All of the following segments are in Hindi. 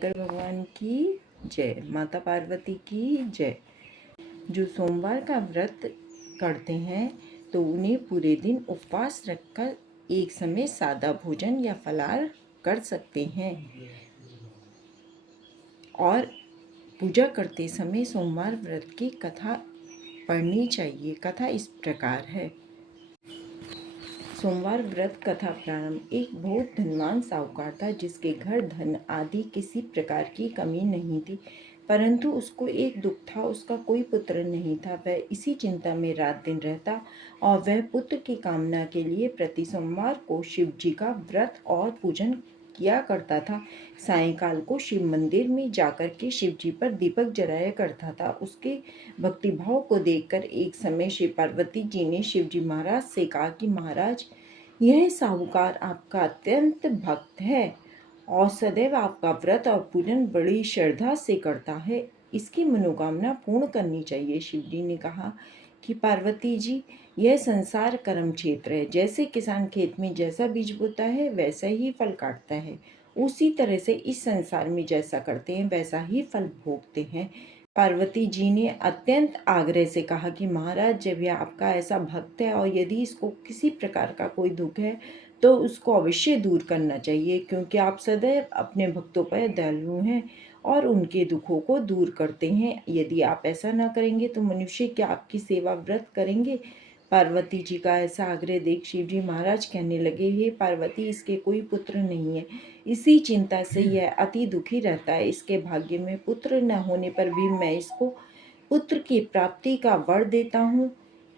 शंकर भगवान की जय, माता पार्वती की जय। जो सोमवार का व्रत करते हैं तो उन्हें पूरे दिन उपवास रखकर एक समय सादा भोजन या फलाहार कर सकते हैं। और पूजा करते समय सोमवार व्रत की कथा पढ़नी चाहिए। कथा इस प्रकार है। सोमवार व्रत कथा प्रारंभ। एक बहुत धनवान साहूकार था जिसके घर धन आदि किसी प्रकार की कमी नहीं थी, परंतु उसको एक दुख था, उसका कोई पुत्र नहीं था। वह इसी चिंता में रात दिन रहता और वह पुत्र की कामना के लिए प्रति सोमवार को शिव जी का व्रत और पूजन किया करता था। सायंकाल को शिव मंदिर में जाकर के शिव जी पर दीपक जलाया करता था। उसके भक्तिभाव को देखकर एक समय श्री पार्वती जी ने शिव जी महाराज से कहा कि महाराज, यह साहूकार आपका अत्यंत भक्त है और सदैव आपका व्रत और पूजन बड़ी श्रद्धा से करता है। इसकी मनोकामना पूर्ण करनी चाहिए। शिव जी ने कहा कि पार्वती जी, यह संसार कर्म क्षेत्र है। जैसे किसान खेत में जैसा बीज बोता है वैसा ही फल काटता है, उसी तरह से इस संसार में जैसा करते हैं वैसा ही फल भोगते हैं। पार्वती जी ने अत्यंत आग्रह से कहा कि महाराज, जब यह आपका ऐसा भक्त है और यदि इसको किसी प्रकार का कोई दुख है तो उसको अवश्य दूर करना चाहिए, क्योंकि आप सदैव अपने भक्तों पर दयालु हैं और उनके दुखों को दूर करते हैं। यदि आप ऐसा ना करेंगे तो मनुष्य क्या आपकी सेवा व्रत करेंगे? पार्वती जी का ऐसा आग्रह देख शिव जी महाराज कहने लगे, हे पार्वती, इसके कोई पुत्र नहीं है। इसी चिंता से यह अति दुखी रहता है। इसके भाग्य में पुत्र न होने पर भी मैं इसको पुत्र की प्राप्ति का वर देता हूँ,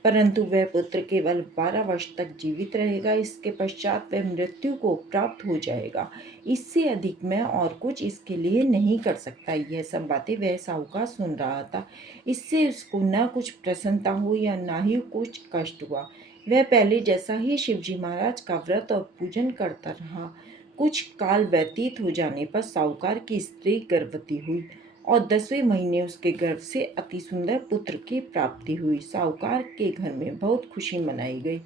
परंतु वह पुत्र केवल 12 वर्ष तक जीवित रहेगा। इसके पश्चात वह मृत्यु को प्राप्त हो जाएगा। इससे अधिक मैं और कुछ इसके लिए नहीं कर सकता। यह सब बातें वह साहूकार सुन रहा था। इससे उसको न कुछ प्रसन्नता हुई या न ही कुछ कष्ट हुआ। वह पहले जैसा ही शिवजी महाराज का व्रत और पूजन करता रहा। कुछ काल व्यतीत हो जाने पर साहूकार की स्त्री गर्भवती हुई और 10वें महीने उसके गर्भ से अति सुंदर पुत्र की प्राप्ति हुई। साहूकार के घर में बहुत खुशी मनाई गई,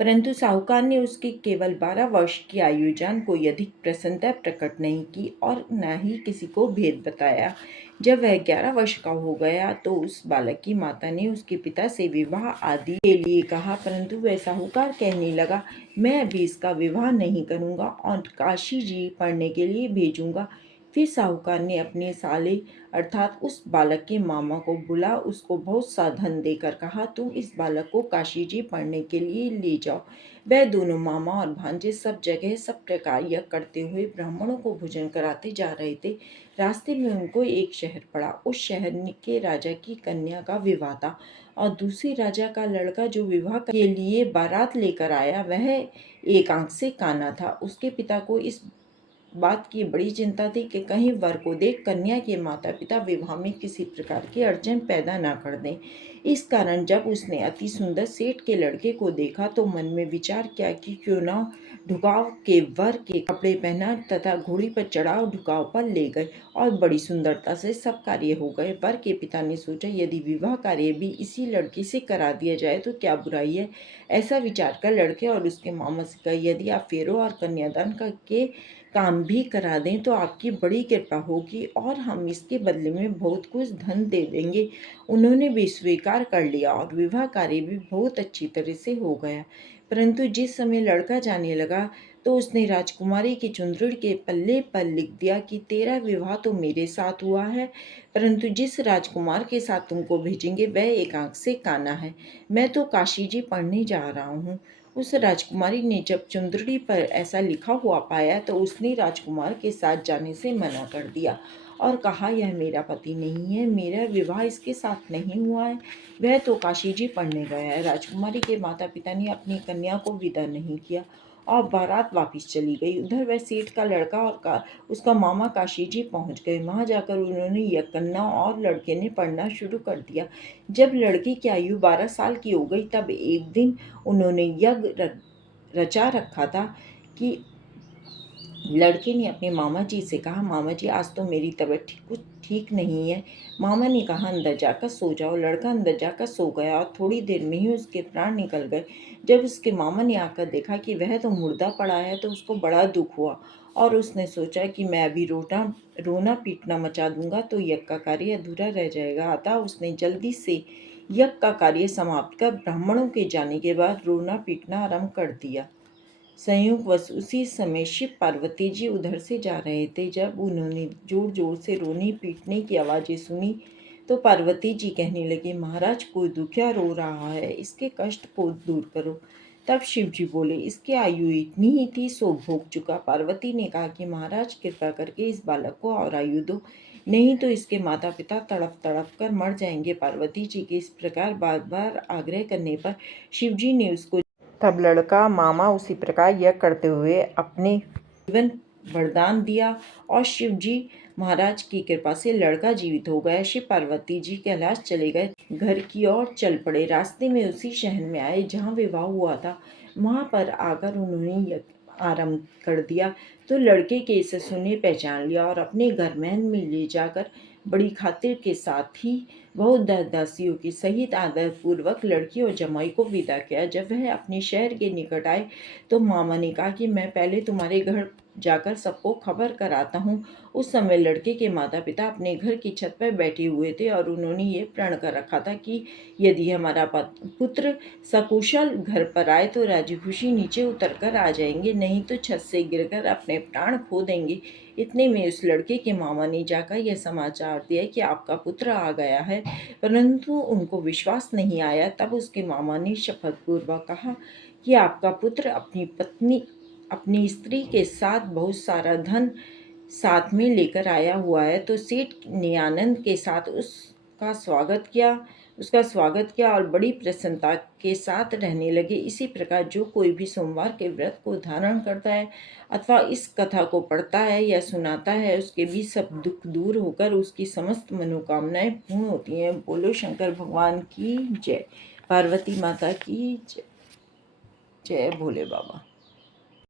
परंतु साहूकार ने उसके केवल 12 वर्ष की आयु जान कोई अधिक प्रसन्नता प्रकट नहीं की और न ही किसी को भेद बताया। जब वह 11 वर्ष का हो गया तो उस बालक की माता ने उसके पिता से विवाह आदि के लिए कहा, परंतु वह साहूकार कहने लगा, मैं अभी इसका विवाह नहीं करूँगा और काशी जी पढ़ने के लिए भेजूँगा। फिर साहूकार ने अपने साले अर्थात उस बालक के मामा को बुला उसको बहुत सा धन देकर कहा, तुम इस बालक को काशी जी पढ़ने के लिए ले जाओ। वह दोनों मामा और भांजे सब जगह सब प्रकार यह करते हुए ब्राह्मणों को भोजन कराते जा रहे थे। रास्ते में उनको एक शहर पड़ा। उस शहर के राजा की कन्या का विवाह था और दूसरे राजा का लड़का जो विवाह के लिए बारात लेकर आया वह एक आंख से काना था। उसके पिता को इस बात की बड़ी चिंता थी कि कहीं वर को देख कन्या के माता पिता विवाह में किसी प्रकार की अड़चन पैदा ना कर दें। इस कारण जब उसने अति सुंदर सेठ के लड़के को देखा तो मन में विचार किया कि क्यों न ढुकाव के वर के कपड़े पहना तथा घोड़ी पर चढ़ाव ढुकाव पर ले गए और बड़ी सुंदरता से सब कार्य हो गए। वर के पिता ने सोचा, यदि विवाह कार्य भी इसी लड़के से करा दिया जाए तो क्या बुराई है। ऐसा विचार कर लड़के और उसके मामा से कहा, यदि आप फेरों और कन्यादान के काम भी करा दें तो आपकी बड़ी कृपा होगी और हम इसके बदले में बहुत कुछ धन दे देंगे। उन्होंने भी स्वीकार कर लिया और विवाह कार्य भी बहुत अच्छी तरह से हो गया। परंतु जिस समय लड़का जाने लगा तो उसने राजकुमारी की चुंदड़ी के पल्ले पर लिख दिया कि तेरा विवाह तो मेरे साथ हुआ है, परंतु जिस राजकुमार के साथ तुमको भेजेंगे वह एक आंख से काना है। मैं तो काशी जी पढ़ने जा रहा हूँ। उस राजकुमारी ने जब चुंदड़ी पर ऐसा लिखा हुआ पाया तो उसने राजकुमार के साथ जाने से मना कर दिया और कहा, यह मेरा पति नहीं है, मेरा विवाह इसके साथ नहीं हुआ है, वह तो काशी जी पढ़ने गया है। राजकुमारी के माता पिता ने अपनी कन्या को विदा नहीं किया और बारात वापस चली गई। उधर वह सेठ का लड़का और उसका मामा काशी जी पहुंच गए। वहां जाकर उन्होंने यज्ञ करना और लड़के ने पढ़ना शुरू कर दिया। जब लड़के की आयु 12 साल की हो गई तब एक दिन उन्होंने यज्ञ रचा रखा था कि लड़के ने अपने मामा जी से कहा, मामा जी आज तो मेरी तबीयत कुछ ठीक नहीं है। मामा ने कहा, अंदर जाकर सो जाओ। लड़का अंदर जाकर सो गया और थोड़ी देर में ही उसके प्राण निकल गए। जब उसके मामा ने आकर देखा कि वह तो मुर्दा पड़ा है तो उसको बड़ा दुख हुआ और उसने सोचा कि मैं अभी रोना पीटना मचा दूंगा तो यज्ञ का कार्य अधूरा रह जाएगा। अतः उसने जल्दी से यज्ञ का कार्य समाप्त कर ब्राह्मणों के जाने के बाद रोना पीटना आरंभ कर दिया। संयोगवश उसी समय शिव पार्वती जी उधर से जा रहे थे। जब उन्होंने जोर जोर से रोने पीटने की आवाज़ें सुनी तो पार्वती जी कहने लगी, महाराज कोई दुखिया रो रहा है, इसके कष्ट को दूर करो। तब शिव जी बोले, इसकी आयु इतनी ही थी सो भोग चुका। पार्वती ने कहा कि महाराज कृपा करके इस बालक को और आयु दो, नहीं तो इसके माता पिता तड़प तड़प कर मर जाएंगे। पार्वती जी के इस प्रकार बार बार आग्रह करने पर शिव जी ने उसको तब लड़का मामा उसी प्रकार यह करते हुए अपने जीवन वरदान दिया और शिव जी महाराज की कृपा से लड़का जीवित हो गया। शिव पार्वती जी कैलाश चले गए, घर की ओर चल पड़े। रास्ते में उसी शहर में आए जहाँ विवाह हुआ था। वहाँ पर आकर उन्होंने आरंभ कर दिया तो लड़के के ससुर ने पहचान लिया और अपने घर महल में ले जाकर बड़ी खातिर के साथ ही बहुत दासियों के सहित आदर पूर्वक लड़की और जमाई को विदा किया। जब वह अपने शहर के निकट आए तो मामा ने कहा कि मैं पहले तुम्हारे घर जाकर सबको खबर कराता हूँ। उस समय लड़के के माता पिता अपने घर की छत पर बैठे हुए थे और उन्होंने ये प्रण कर रखा था कि यदि हमारा पुत्र सकुशल घर पर आए तो राजी खुशी नीचे उतर कर आ जाएंगे, नहीं तो छत से गिरकर अपने प्राण खो देंगे। इतने में उस लड़के के मामा ने जाकर यह समाचार दिया कि आपका पुत्र आ गया है, परंतु उनको विश्वास नहीं आया। तब उसके मामा ने शपथपूर्वक कहा कि आपका पुत्र अपनी स्त्री के साथ बहुत सारा धन साथ में लेकर आया हुआ है। तो सेठ ने आनंद के साथ उसका स्वागत किया और बड़ी प्रसन्नता के साथ रहने लगे। इसी प्रकार जो कोई भी सोमवार के व्रत को धारण करता है अथवा इस कथा को पढ़ता है या सुनाता है, उसके भी सब दुख दूर होकर उसकी समस्त मनोकामनाएं पूर्ण होती हैं। बोलो शंकर भगवान की जय, पार्वती माता की जय, जय भोले बाबा।